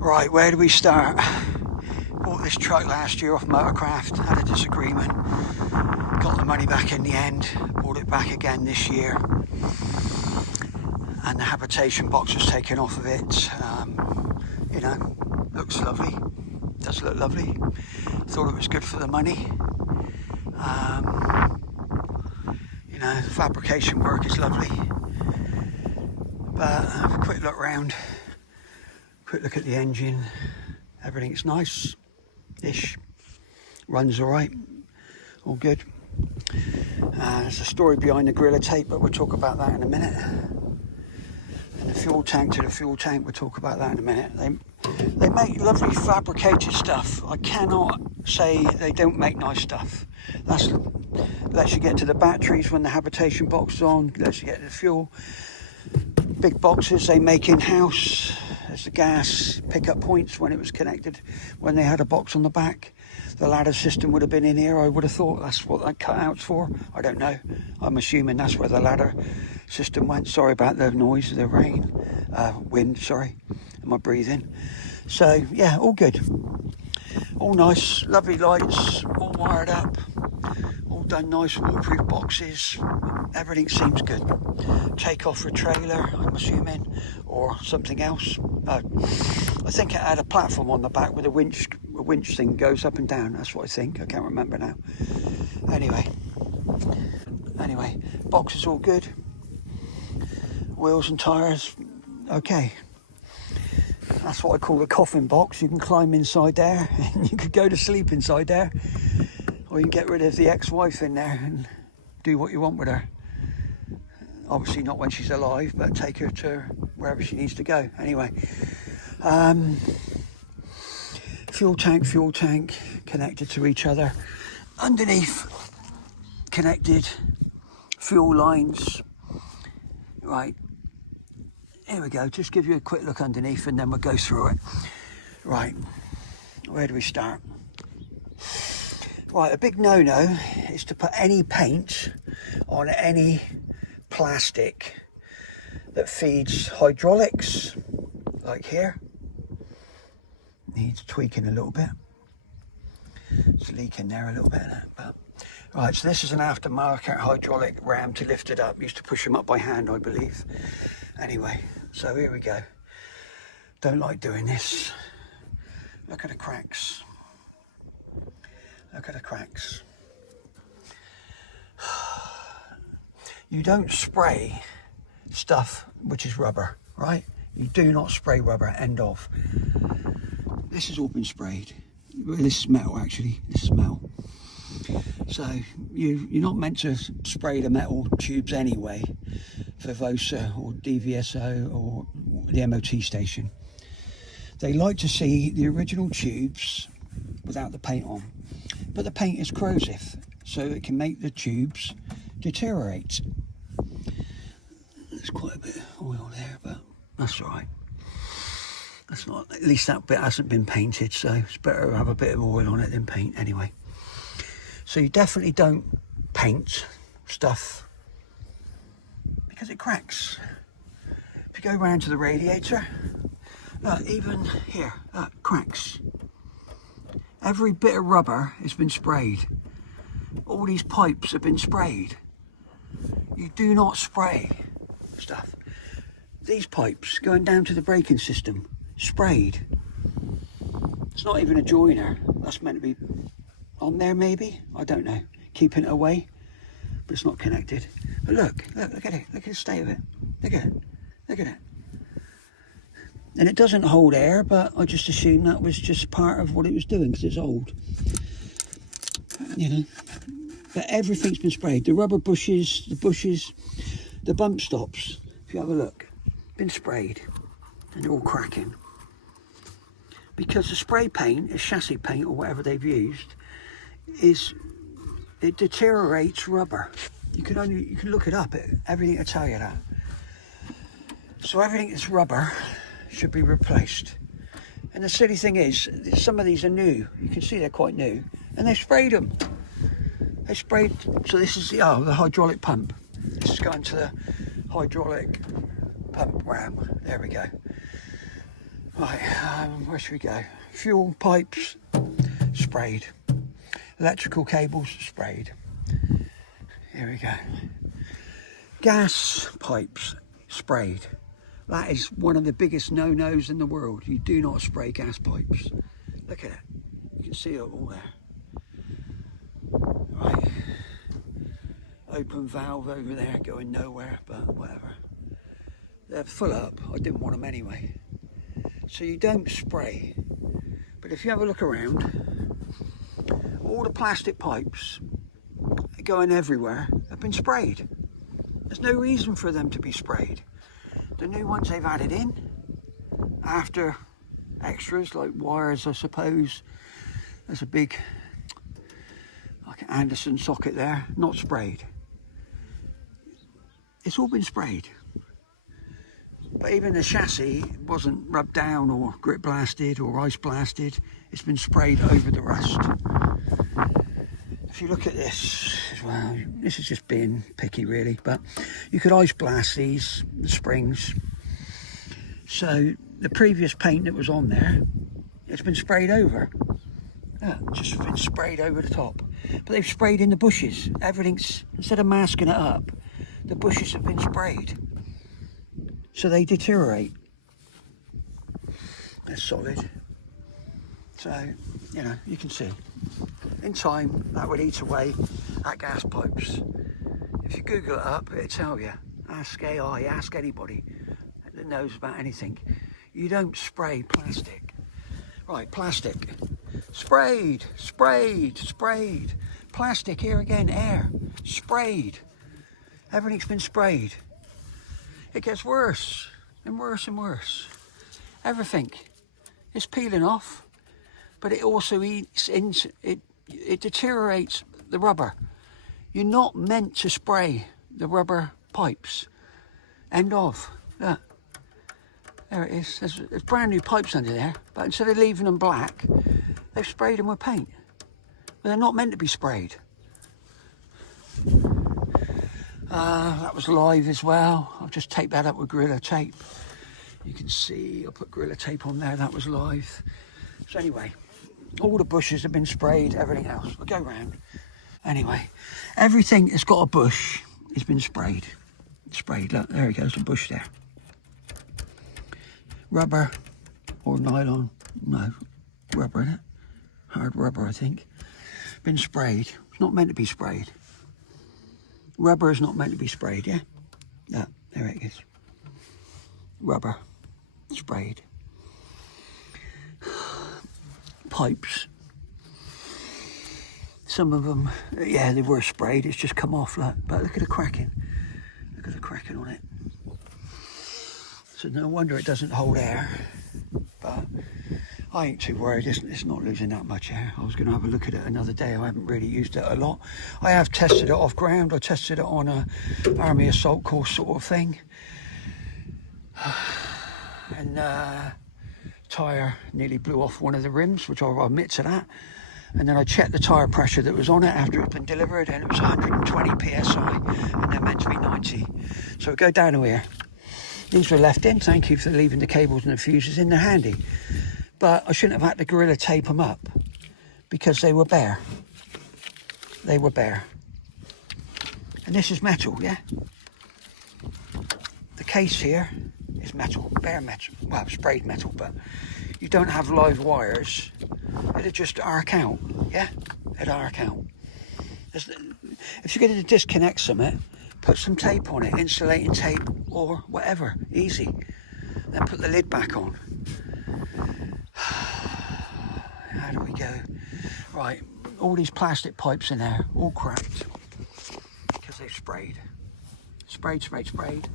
Right, where do we start? Bought this truck last year off Motorcraft, had a disagreement, got the money back in the end, bought it back again this year, and the habitation box was taken off of it. You know, looks lovely, does look lovely. Thought it was good for the money. You know, the fabrication work is lovely, but quick look round. Quick look at the engine, everything's nice-ish, runs all right, all good. There's a story behind the gorilla tape, but we'll talk about that in a minute. And the fuel tank to the fuel tank, we'll talk about that in a minute. They make lovely fabricated stuff. I cannot say they don't make nice stuff. That lets you get to the batteries when the habitation box is on, lets you get to the fuel. Big boxes they make in-house. There's the gas pickup points when it was connected, when they had a box on the back. The ladder system would have been in here, I would have thought. That's what that cutout's for. I don't know. I'm assuming that's where the ladder system went. Sorry about the noise of the rain, wind, sorry, and my breathing. So, yeah, all good. All nice, lovely lights, all wired up. All done nice, waterproof boxes. Everything seems good. Take off for a trailer, I'm assuming, or something else. I think it had a platform on the back with a winch thing goes up and down. That's what I think. I can't remember now. Anyway, box is all good. Wheels and tyres, okay. That's what I call the coffin box. You can climb inside there and you could go to sleep inside there, or you can get rid of the ex-wife in there and do what you want with her. Obviously not when she's alive, but take her to wherever she needs to go. Anyway, fuel tank connected to each other. Underneath, connected fuel lines. Right, here we go. Just give you a quick look underneath and then we'll go through it. Right, where do we start? Right, a big no-no is to put any paint on any plastic that feeds hydraulics, like here. Needs tweaking a little bit. It's leaking there a little bit, but right. So this is an aftermarket hydraulic ram to lift it up. Used to push them up by hand, I believe. Anyway, so here we go. Don't like doing this. Look at the cracks. Look at the cracks. You don't spray stuff which is rubber, right? You do not spray rubber, end of. This has all been sprayed. Well, this is metal, actually. This is metal. So you're not meant to spray the metal tubes anyway for VOSA or DVSO or the MOT station. They like to see the original tubes without the paint on. But the paint is corrosive, so it can make the tubes deteriorate. There's quite a bit of oil there, but that's all right. That's not, at least that bit hasn't been painted, so it's better to have a bit of oil on it than paint anyway. So you definitely don't paint stuff because it cracks. If you go round to the radiator, look, even here, look, cracks. Every bit of rubber has been sprayed. All these pipes have been sprayed. You do not spray stuff. These pipes going down to the braking system, sprayed. It's not even a joiner. That's meant to be on there maybe, I don't know. Keeping it away, but it's not connected. But look at it. Look at the state of it. Look at it. And it doesn't hold air, but I just assumed that was just part of what it was doing because it's old. You know, but everything's been sprayed. The rubber bushes, the bump stops, if you have a look, been sprayed and they're all cracking. Because the spray paint, the chassis paint or whatever they've used, it deteriorates rubber. You can look it up, everything will tell you that. So everything that's rubber should be replaced. And the silly thing is, some of these are new. You can see they're quite new. And they sprayed them. They sprayed, so this is the hydraulic pump. This is going to the hydraulic pump ram. There we go. Right, where should we go? Fuel pipes, sprayed. Electrical cables, sprayed. Here we go. Gas pipes, sprayed. That is one of the biggest no-nos in the world. You do not spray gas pipes. Look at it. You can see it all there. Right. Open valve over there, going nowhere, but whatever. They're full up. I didn't want them anyway. So you don't spray. But if you have a look around, all the plastic pipes going everywhere have been sprayed. There's no reason for them to be sprayed. The new ones they've added in, after extras like wires, I suppose. There's a big, like an Anderson socket there, not sprayed. It's all been sprayed. But even the chassis wasn't rubbed down or grit blasted or ice blasted. It's been sprayed over the rust. If you look at this as well, this is just being picky really, but you could ice blast these, the springs. So the previous paint that was on there, it's been sprayed over. Yeah, just been sprayed over the top. But they've sprayed in the bushes. Everything's, instead of masking it up, the bushes have been sprayed. So they deteriorate. They're solid. So, you know, you can see. In time, that would eat away at gas pipes. If you Google it up, it'll tell you. Ask AI, ask anybody that knows about anything. You don't spray plastic. Right, plastic. Sprayed, sprayed, sprayed. Plastic, here again, air. Sprayed. Everything's been sprayed. It gets worse and worse and worse. Everything is peeling off, but it also eats into it. It deteriorates the rubber. You're not meant to spray the rubber pipes. End of. Look. There it is. There's brand new pipes under there, but instead of leaving them black, they've sprayed them with paint. But they're not meant to be sprayed. That was live as well. I've just taped that up with Gorilla Tape. You can see I put Gorilla Tape on there. That was live. So anyway, all the bushes have been sprayed, everything else. I'll go round. Anyway, everything that's got a bush has been sprayed. Sprayed, look, there he goes, a bush there. Rubber or nylon, no, rubber in it. Hard rubber, I think. Been sprayed. It's not meant to be sprayed. Rubber is not meant to be sprayed, yeah? No, there it is. Rubber, sprayed. Pipes. Some of them, yeah, they were sprayed. It's just come off, look. But look at the cracking. Look at the cracking on it. So no wonder it doesn't hold air. But I ain't too worried. It's not losing that much air. I was going to have a look at it another day. I haven't really used it a lot. I have tested it off ground. I tested it on a army assault course sort of thing. And tyre nearly blew off one of the rims, which I'll admit to that. And then I checked the tyre pressure that was on it after it's been delivered, and it was 120 psi, and they're meant to be 90. So we go down to here. These were left in. Thank you for leaving the cables and the fuses in. They're handy. But I shouldn't have had to Gorilla Tape them up because they were bare. They were bare. And this is metal, yeah? The case here is metal, bare metal. Well, sprayed metal, but you don't have live wires. It'll just arc out, yeah? It'll arc out. If you're going to disconnect something, put some tape on it, insulating tape or whatever, easy. Then put the lid back on. How do we go? Right, all these plastic pipes in there, all cracked because they've sprayed. Sprayed, sprayed, sprayed,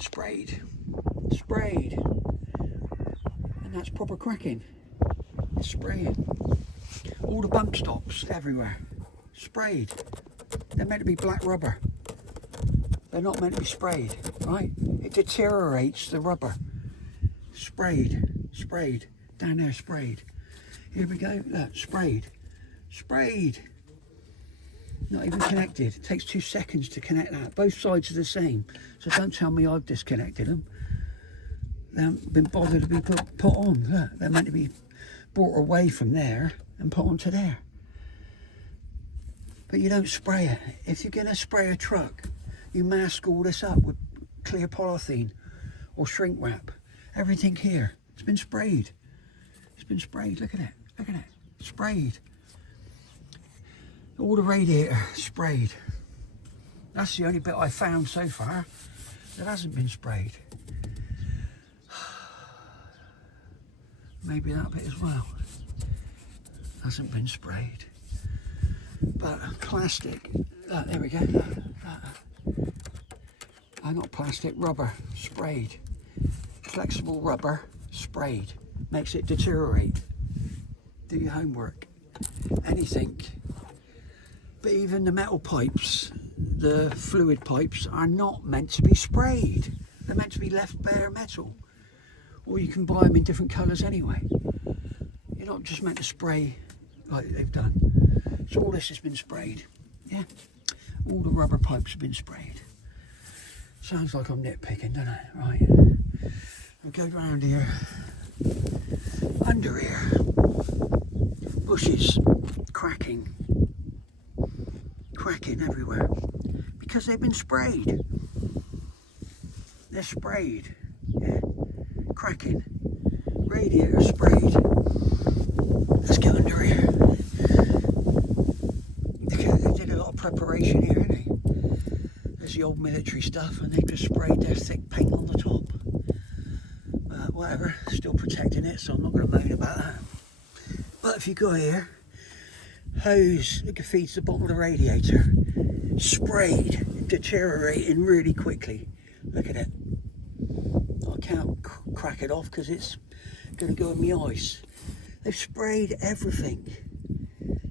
sprayed, sprayed. And that's proper cracking. It's spraying. All the bump stops everywhere, sprayed. They're meant to be black rubber. They're not meant to be sprayed, right? It deteriorates the rubber. Sprayed, sprayed, down there sprayed. Here we go, look, sprayed, sprayed. Not even connected. It takes 2 seconds to connect that. Both sides are the same. So don't tell me I've disconnected them. They haven't been bothered to be put on. Look, they're meant to be brought away from there and put onto there. But you don't spray it. If you're going to spray a truck, you mask all this up with clear polythene or shrink wrap. Everything here, it's been sprayed. It's been sprayed. Look at it. Look at it. Sprayed. All the radiator sprayed. That's the only bit I found so far that hasn't been sprayed. Maybe that bit as well hasn't been sprayed. But plastic, there we go. Not plastic, rubber sprayed. Flexible rubber sprayed. Makes it deteriorate. Do your homework. Anything. But even the metal pipes, the fluid pipes, are not meant to be sprayed. They're meant to be left bare metal. Or you can buy them in different colours anyway. You're not just meant to spray like they've done. So all this has been sprayed. Yeah. All the rubber pipes have been sprayed. Sounds like I'm nitpicking, doesn't it? Right. I'll go round here. Under here. Bushes. Cracking. Cracking everywhere. Because they've been sprayed. They're sprayed. Yeah. Cracking. Radiator sprayed. Let's get under here. They did a lot of preparation here, didn't they? There's the old military stuff, and they just sprayed their thick paint on the top. Whatever, still protecting it, so I'm not going to moan about that. But if you go here, hose that feeds the bottom of the radiator, sprayed, deteriorating really quickly. Look at it. I can't crack it off because it's going to go in my eyes. They've sprayed everything,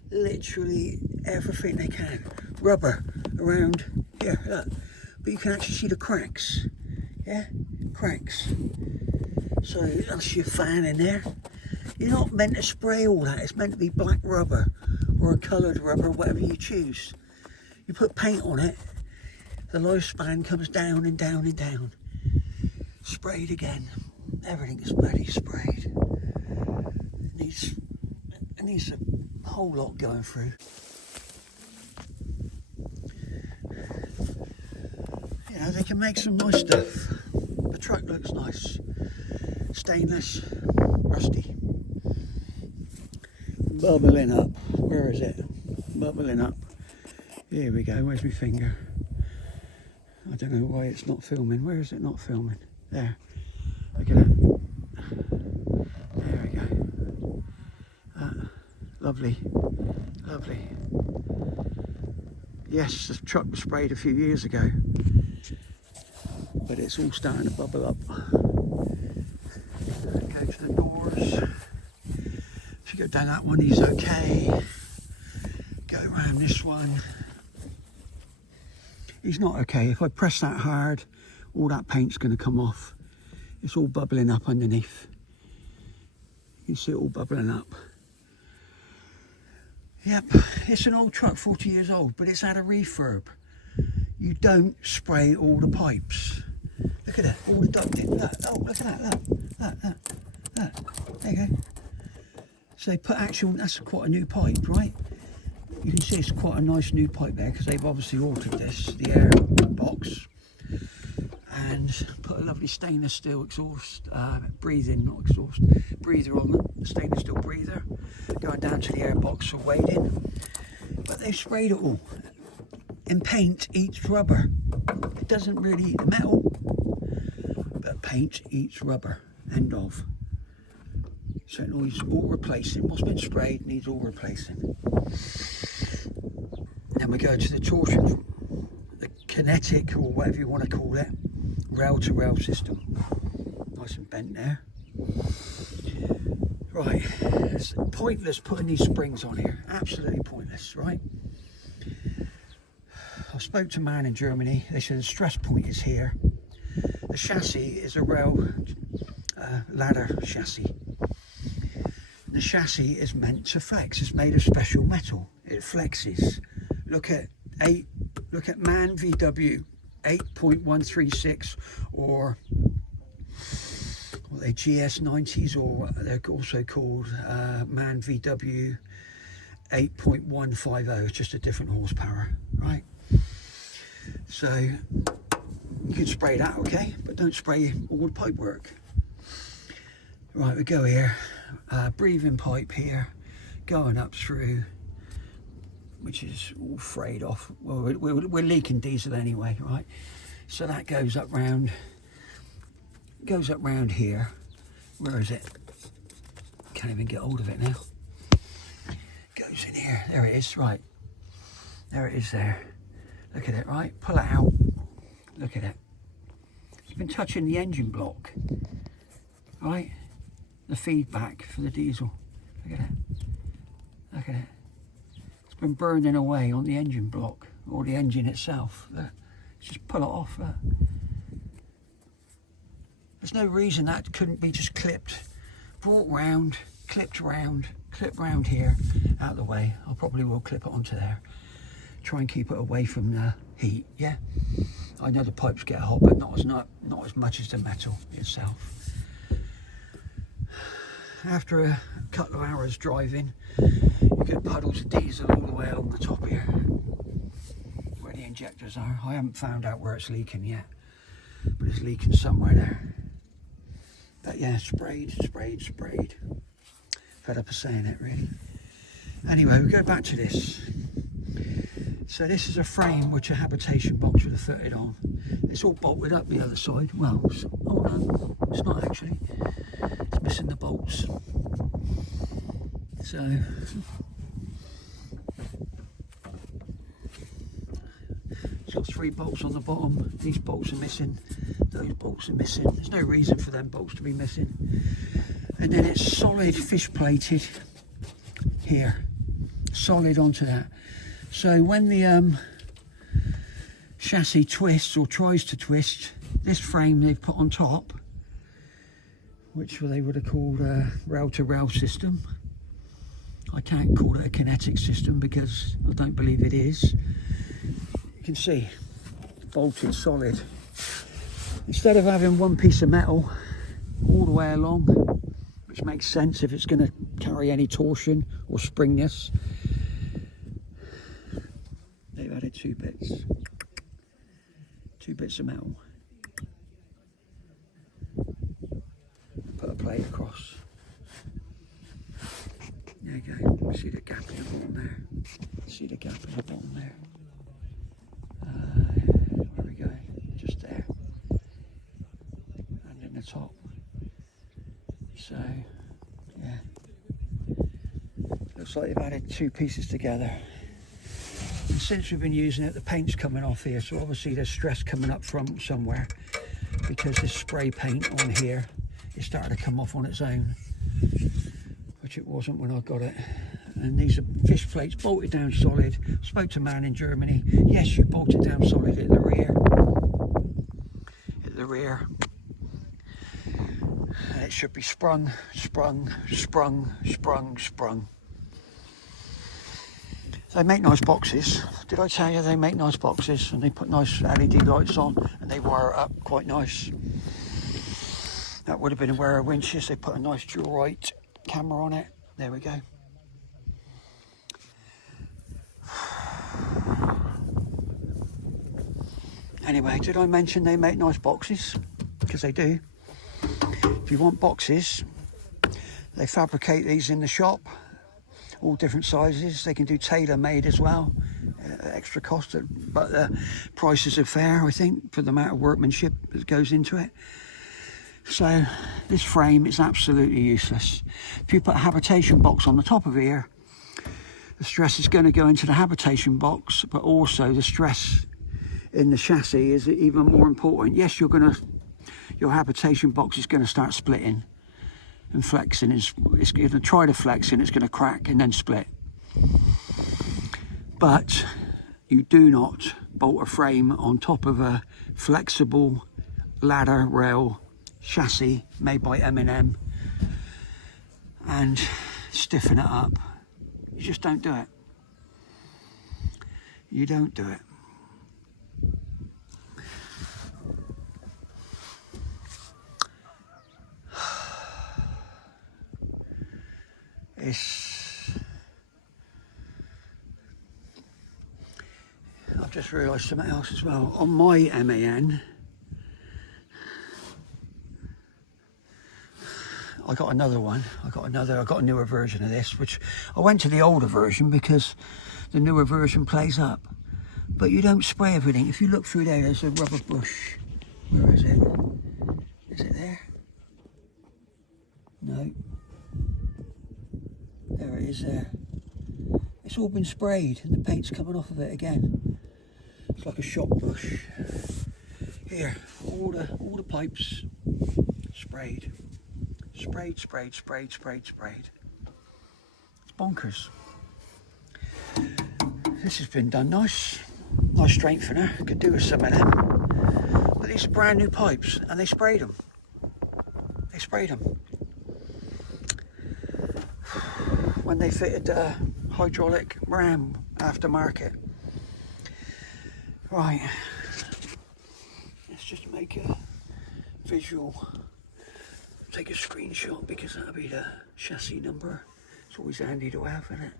literally everything they can. Rubber around here, look. But you can actually see the cracks, yeah, cracks. So that's your fan in there. You're not meant to spray all that. It's meant to be black rubber or a coloured rubber, whatever you choose. You put paint on it, the lifespan comes down and down and down. Sprayed again. Everything is bloody sprayed. It needs a whole lot going through. You know, they can make some nice stuff. The truck looks nice. Stainless, rusty. Bubbling up. Where is it? Bubbling up. Here we go. Where's my finger? I don't know why it's not filming. Where is it not filming? There. Look at that. There we go. Lovely. Lovely. Yes, the truck was sprayed a few years ago, but it's all starting to bubble up. Go to the doors. If you go down that one, he's okay. Go around this one. He's not okay. If I press that hard, all that paint's going to come off. It's all bubbling up underneath. You can see it all bubbling up. Yep, it's an old truck, 40 years old, but it's had a refurb. You don't spray all the pipes. Look at that, all the ducting. Look, oh, look at that, look. There you go. So they put actual, that's quite a new pipe, right? You can see it's quite a nice new pipe there because they've obviously altered this, the air box, and put a lovely stainless steel exhaust, breather on the stainless steel breather, going down to the air box for wading. But they've sprayed it all, and paint eats rubber. It doesn't really eat the metal, but paint eats rubber, end of. So it needs all replacing. What's been sprayed needs all replacing. Then we go to the torsion, the kinetic, or whatever you want to call it, rail-to-rail system. Nice and bent there. Right, it's pointless putting these springs on here. Absolutely pointless, right? I spoke to a man in Germany. They said the stress point is here. The chassis is a rail ladder chassis. The chassis is meant to flex. It's made of special metal. It flexes. Look at MAN VW 8.136 or they GS90s, or they're also called MAN VW 8.150. It's just a different horsepower, right? So you could spray that, okay, but don't spray all the pipe work. Right, we go here, breathing pipe here, going up through, which is all frayed off. Well, we're leaking diesel anyway, right? So that goes up round here. Where is it? Can't even get hold of it now. Goes in here. There it is, right. There it is there. Look at it, right? Pull it out. Look at it. It's been touching the engine block, right? The feedback for the diesel. Look at it. Look at it. It's been burning away on the engine block, or the engine itself. Look. Just pull it off. Look. There's no reason that couldn't be just clipped, brought round, clipped round here, out of the way. I probably will clip it onto there. Try and keep it away from the heat, yeah? I know the pipes get hot, but not as much as the metal itself. After a couple of hours driving, you get puddles of diesel all the way along the top here, where the injectors are. I haven't found out where it's leaking yet, but it's leaking somewhere there. But yeah, sprayed. Fed up of saying it, really. Anyway, we go back to this. So this is a frame which a habitation box would have fitted on. It's all bolted up the other side. Well, oh no, it's not actually. It's missing the bolts. So it's got 3 bolts on the bottom. These bolts are missing. Those bolts are missing. There's no reason for them bolts to be missing. And then it's solid fish plated here. Solid onto that. So when the chassis twists or tries to twist, this frame they've put on top, which they would have called a rail-to-rail system. I can't call it a kinetic system because I don't believe it is. You can see, bolted solid. Instead of having one piece of metal all the way along, which makes sense if it's going to carry any torsion or springness, they've added 2 bits. 2 bits of metal. Put a plate across. There you go. See the gap in the bottom there. See the gap in the bottom there. Where we go? Just there. And in the top. So, yeah. Looks like they've added 2 pieces together. And since we've been using it, the paint's coming off here, so obviously there's stress coming up from somewhere, because this spray paint on here is starting to come off on its own, which it wasn't when I got it. And these are fish plates bolted down solid. Spoke to a man in Germany. Yes, you bolt it down solid at the rear. At the rear. And it should be sprung. They make nice boxes. Did I tell you they make nice boxes? And they put nice LED lights on and they wire it up quite nice. That would have been a wear of winches. They put a nice dual right camera on it. There we go. Anyway, did I mention they make nice boxes? Because they do. If you want boxes, they fabricate these in the shop. All different sizes. They can do tailor-made as well. Extra cost, but the prices are fair, I think, for the amount of workmanship that goes into it. So this frame is absolutely useless. If you put a habitation box on the top of here, the stress is going to go into the habitation box, but also the stress in the chassis is even more important. Yes, your habitation box is going to start splitting and flexing. It's going to try to flex and it's going to crack and then split. But you do not bolt a frame on top of a flexible ladder rail chassis made by M&M and stiffen it up. You just don't do it. You don't do it. I've just realised something else as well. On my MAN, I got another one. I got a newer version of this, which I went to the older version because the newer version plays up. But you don't spray everything. If you look through there, there's a rubber bush. Where is it? Is it there? No. There it is there. It's all been sprayed and the paint's coming off of it again. It's like a shop bush. Here, all the pipes sprayed. Sprayed. It's bonkers. This has been done nice strengthener. Could do with some of them. But these are brand new pipes and they sprayed them. When they fitted the hydraulic ram aftermarket. Right, let's just make a visual, take a screenshot because that'll be the chassis number. It's always handy to have, isn't it?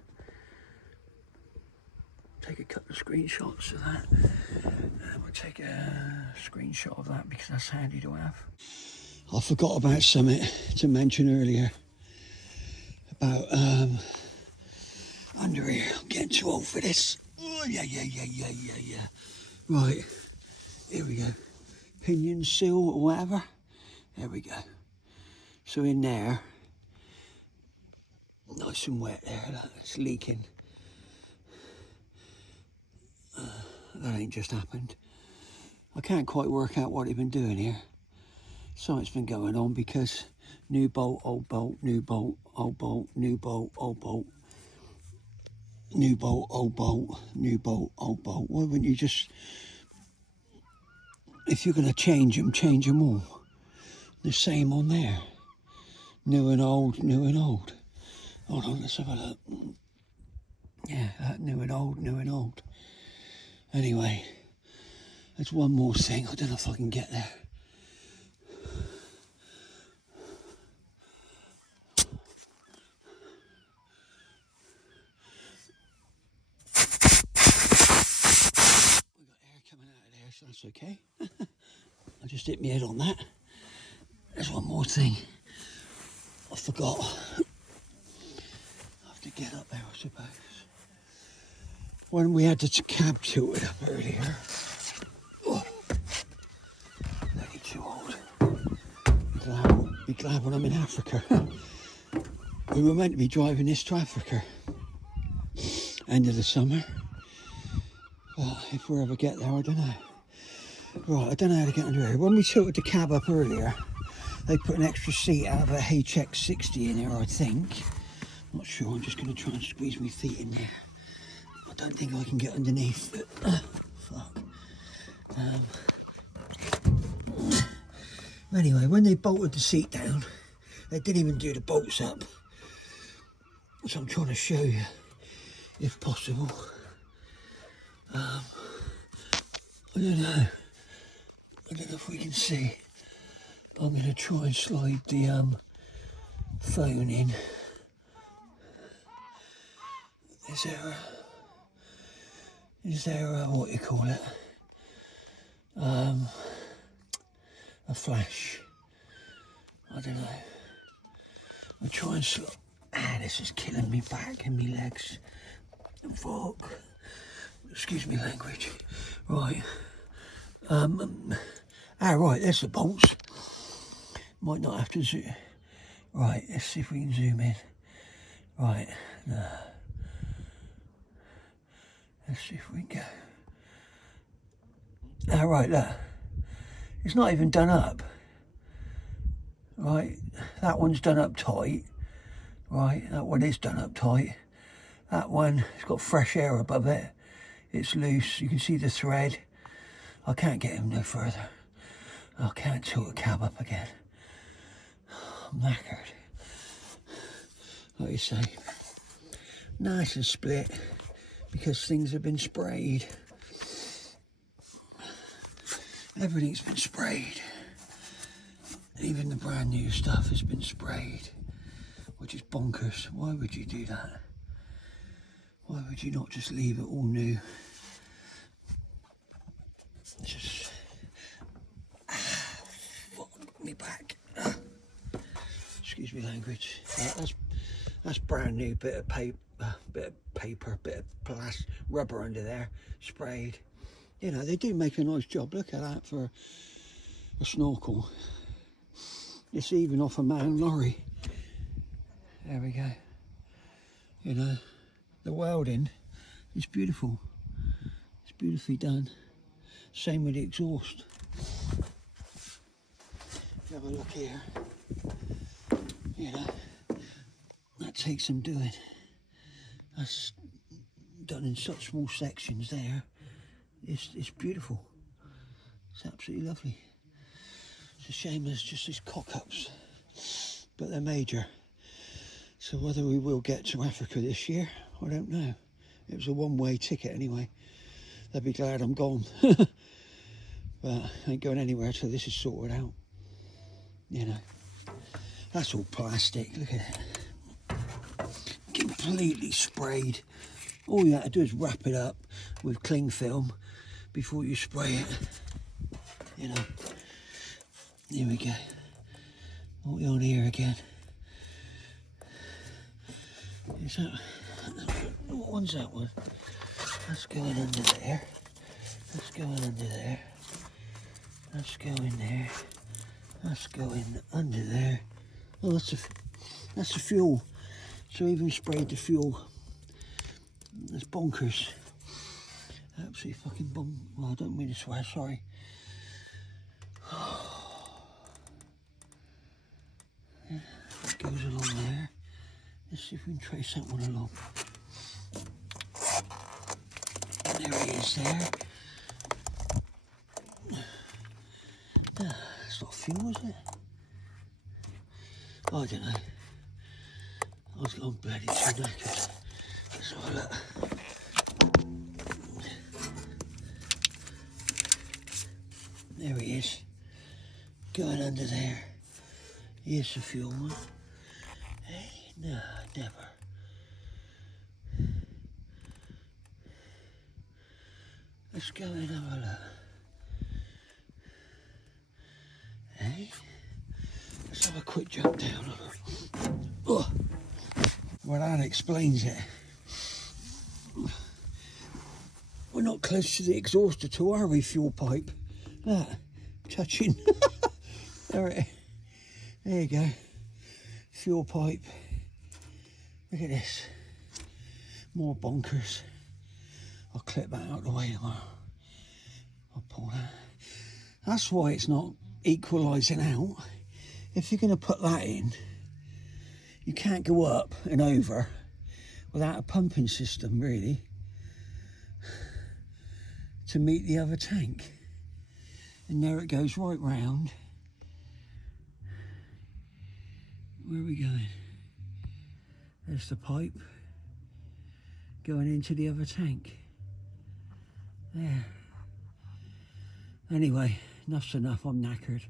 Take a couple of screenshots of that, and we'll take a screenshot of that because that's handy to have. I forgot about something to mention earlier. About under here. I'm getting too old for this. Oh yeah. Right, here we go. Pinion seal or whatever. There we go. So in there, nice and wet there. It's leaking. That ain't just happened. I can't quite work out what they've been doing here. Something's been going on because new bolt, old bolt, new bolt, old bolt, new bolt, old bolt, new bolt, old bolt, new bolt, old bolt. Why wouldn't you just, if you're going to change them all? The same on there. New and old, new and old. Hold on, let's have a look. Yeah, that new and old. Anyway, there's one more thing. I don't know if I can get there. So that's okay. I just hit my head on that. There's one more thing. I forgot. I have to get up there, I suppose. When we had the cab tilted up earlier. Oh, bloody too old. Be glad when I'm in Africa. We were meant to be driving this to Africa. End of the summer. Well, if we ever get there, I don't know. Right, I don't know how to get under here. When we tilted the cab up earlier, they put an extra seat out of a HX60 in there, I think. Not sure, I'm just going to try and squeeze my feet in there. I don't think I can get underneath. Fuck. Anyway, when they bolted the seat down, they didn't even do the bolts up. So I'm trying to show you, if possible. I don't know if we can see. I'm going to try and slide the phone in. Is there a what do you call it? A flash. I don't know. I'll try and slide. This is killing me back and me legs. Fuck. Excuse me language. Right. Right, there's the bolts. Might not have to zoom. Right, let's see if we can zoom in. Right, no. Let's see if we can go. Right, look. It's not even done up. Right, that one's done up tight. Right, that one is done up tight. That one, it's got fresh air above it. It's loose, you can see the thread. I can't get him no further. I can't tilt the cab up again. I'm knackered. Like you say, nice and split because things have been sprayed. Everything's been sprayed. Even the brand new stuff has been sprayed. We'll which is bonkers. Why would you do that? Why would you not just leave it all new? Just fuck me back. Excuse me language. That's brand new. Bit of paper, bit of plastic, rubber under there, sprayed. You know, they do make a nice job. Look at that for a snorkel. It's even off a man lorry. There we go. You know, the welding is beautiful. It's beautifully done. Same with the exhaust. If you have a look here, you know, that takes some doing. That's done in such small sections there. It's beautiful. It's absolutely lovely. It's a shame there's just these cock-ups, but they're major. So whether we will get to Africa this year, I don't know. It was a one-way ticket anyway. They'll be glad I'm gone. But I ain't going anywhere till this is sorted out. You know, that's all plastic. Look at it. Completely sprayed. All you have to do is wrap it up with cling film before you spray it. You know. Here we go. What are we on here again? Is that, what one's that one? That's going under there. That's going under there. That's going there. That's going under there. Oh, that's the fuel. So even sprayed the fuel. That's bonkers. Absolutely fucking well, I don't mean to swear, sorry. Yeah, it goes along there. Let's see if we can trace that one along. There he is there. That's not fuel, is it? Oh, I don't know. I'm bloody too knackered. Let's have a look. There he is. Going under there. Here's the fuel one. Hey, no, never. Let's go and have a look. Hey? Let's have a quick jump down. Oh. Well, that explains it. We're not close to the exhaust at all, are we, fuel pipe? Look, touching. There you go. Fuel pipe. Look at this. More bonkers. I'll clip that out of the way tomorrow. I'll pull that. That's why it's not equalising out. If you're going to put that in, you can't go up and over without a pumping system, really, to meet the other tank. And there it goes right round. Where are we going? There's the pipe going into the other tank. There. Anyway, enough's enough, I'm knackered.